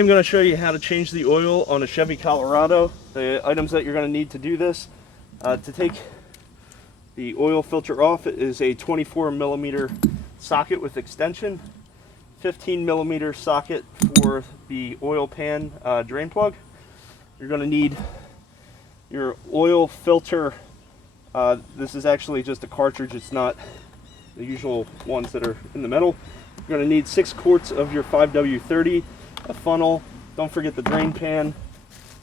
I'm going to show you how to change the oil on a Chevy Colorado. The items that you're going to need to do this, to take the oil filter off, it is a 24mm socket with extension, 15mm socket for the oil pan drain plug. You're going to need your oil filter. This is actually just a cartridge, it's not the usual ones that are in the metal. You're going to need 6 quarts of your 5W30, a funnel, don't forget the drain pan,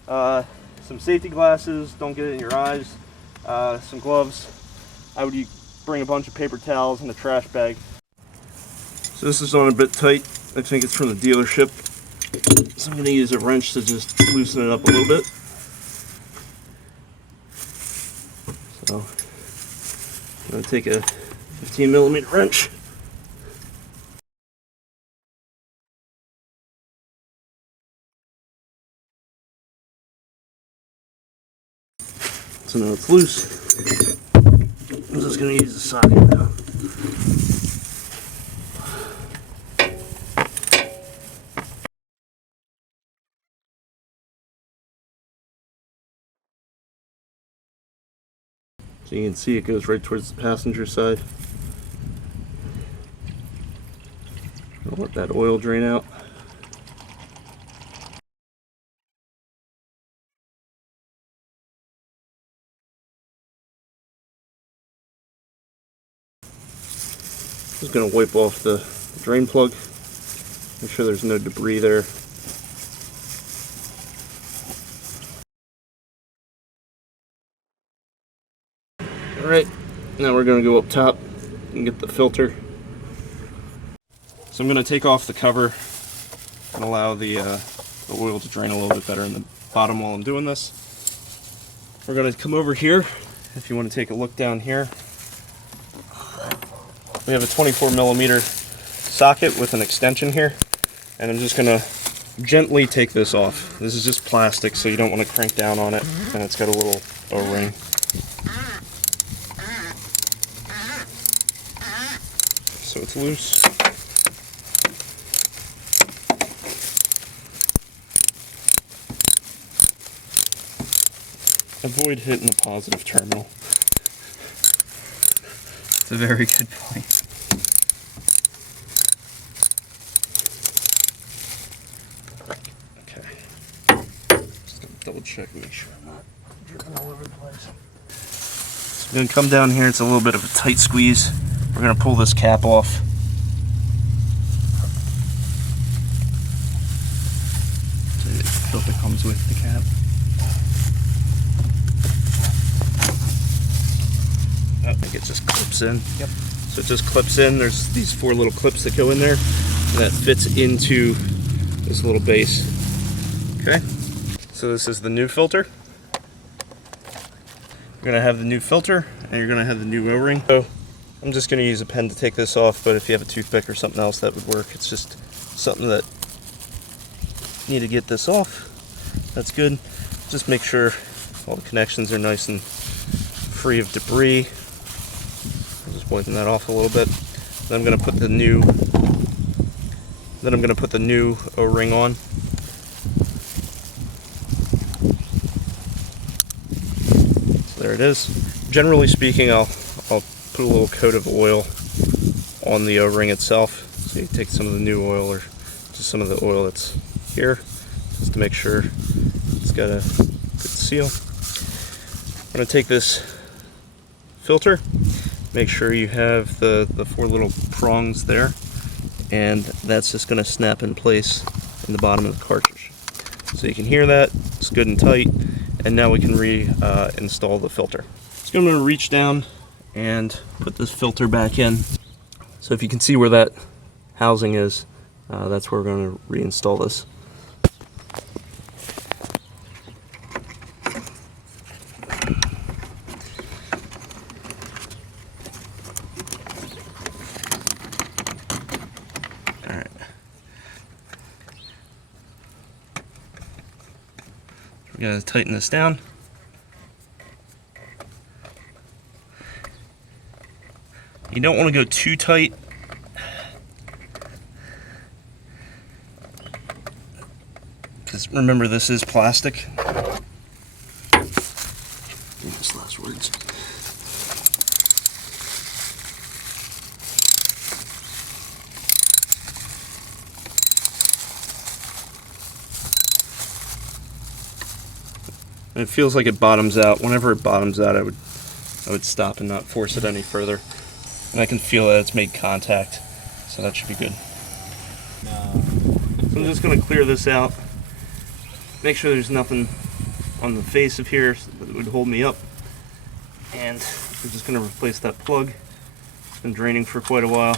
some safety glasses, don't get it in your eyes, some gloves. I would bring a bunch of paper towels and a trash bag. So this is on a bit tight. I think it's from the dealership. So I'm going to use a wrench to just loosen it up a little bit. So I'm going to take a 15mm wrench. So now it's loose. I'm just going to use the socket now. So you can see it goes right towards the passenger side. I'll let that oil drain out. Just going to wipe off the drain plug, make sure there's no debris there. Alright, now we're going to go up top and get the filter. So I'm going to take off the cover and allow the oil to drain a little bit better in the bottom while I'm doing this. We're going to come over here. If you want to take a look down here, we have a 24mm socket with an extension here, and I'm just going to gently take this off. This is just plastic, so you don't want to crank down on it, and it's got a little O-ring. So it's loose. Avoid hitting the positive terminal. It's a very good point. Okay. Just gonna double check and make sure I'm not dripping all over the place. So I'm gonna come down here, it's a little bit of a tight squeeze. We're gonna pull this cap off. So the filter comes with the cap. I think it just clips in. Yep. So it just clips in. There's these 4 little clips that go in there, and that fits into this little base. Okay. So this is the new filter. You're gonna have the new filter, and you're gonna have the new O-ring. So I'm just gonna use a pen to take this off, but if you have a toothpick or something else, that would work. It's just something that you need to get this off. That's good. Just make sure all the connections are nice and free of debris. Just wiping that off a little bit. Then I'm going to put the new. Then I'm going to put the new O-ring on. So there it is. Generally speaking, I'll put a little coat of oil on the O-ring itself. So you take some of the new oil or just some of the oil that's here, just to make sure it's got a good seal. I'm going to take this filter. Make sure you have the 4 little prongs there, and that's just going to snap in place in the bottom of the cartridge. So you can hear that, it's good and tight, and now we can reinstall the filter. So I'm going to reach down and put this filter back in. So if you can see where that housing is, that's where we're going to reinstall this. We're going to tighten this down. You don't want to go too tight. Remember, this is plastic. Famous last words. And it feels like it bottoms out. Whenever it bottoms out, I would stop and not force it any further. And I can feel that it's made contact, so that should be good. So I'm just going to clear this out. Make sure there's nothing on the face of here that would hold me up. And we're just going to replace that plug. It's been draining for quite a while.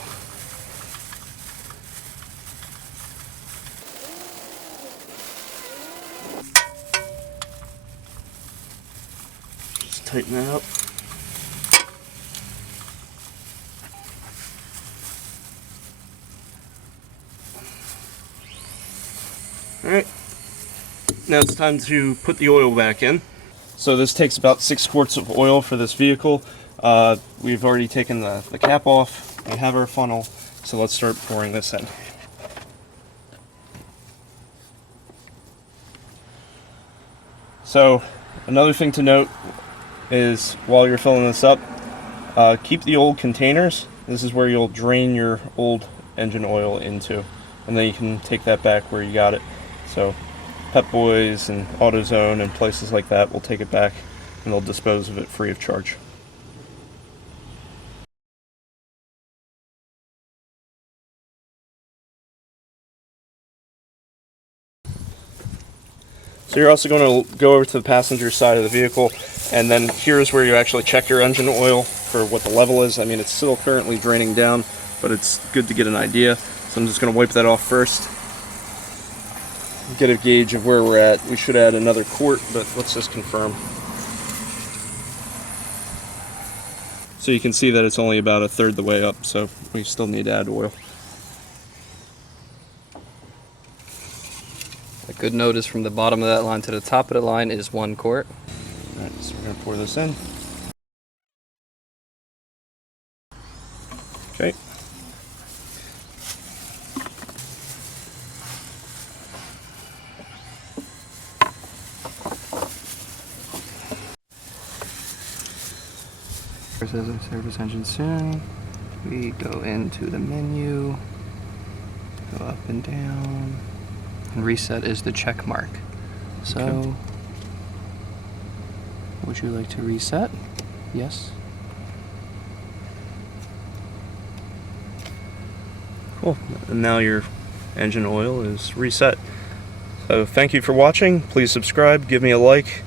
Just tighten that up. Alright, now it's time to put the oil back in. So this takes about 6 quarts of oil for this vehicle. We've already taken the cap off. We have our funnel, so let's start pouring this in. So another thing to note is while you're filling this up, keep the old containers. This is where you'll drain your old engine oil into, and then you can take that back where you got it. So Pep Boys and AutoZone and places like that will take it back and they'll dispose of it free of charge. So you're also going to go over to the passenger side of the vehicle, and then here's where you actually check your engine oil for what the level is. I mean, it's still currently draining down, but it's good to get an idea. So I'm just going to wipe that off first. Get a gauge of where we're at. We should add another quart, but let's just confirm. So you can see that it's only about a third the way up, so we still need to add oil. A good note is from the bottom of that line to the top of the line is 1 quart. Alright, so we're going to pour this in. Okay. Says service engine soon. We go into the menu, go up and down, and reset is the check mark. So, Okay. Would you like to reset? Yes. Cool. And now your engine oil is reset. So thank you for watching. Please subscribe, give me a like.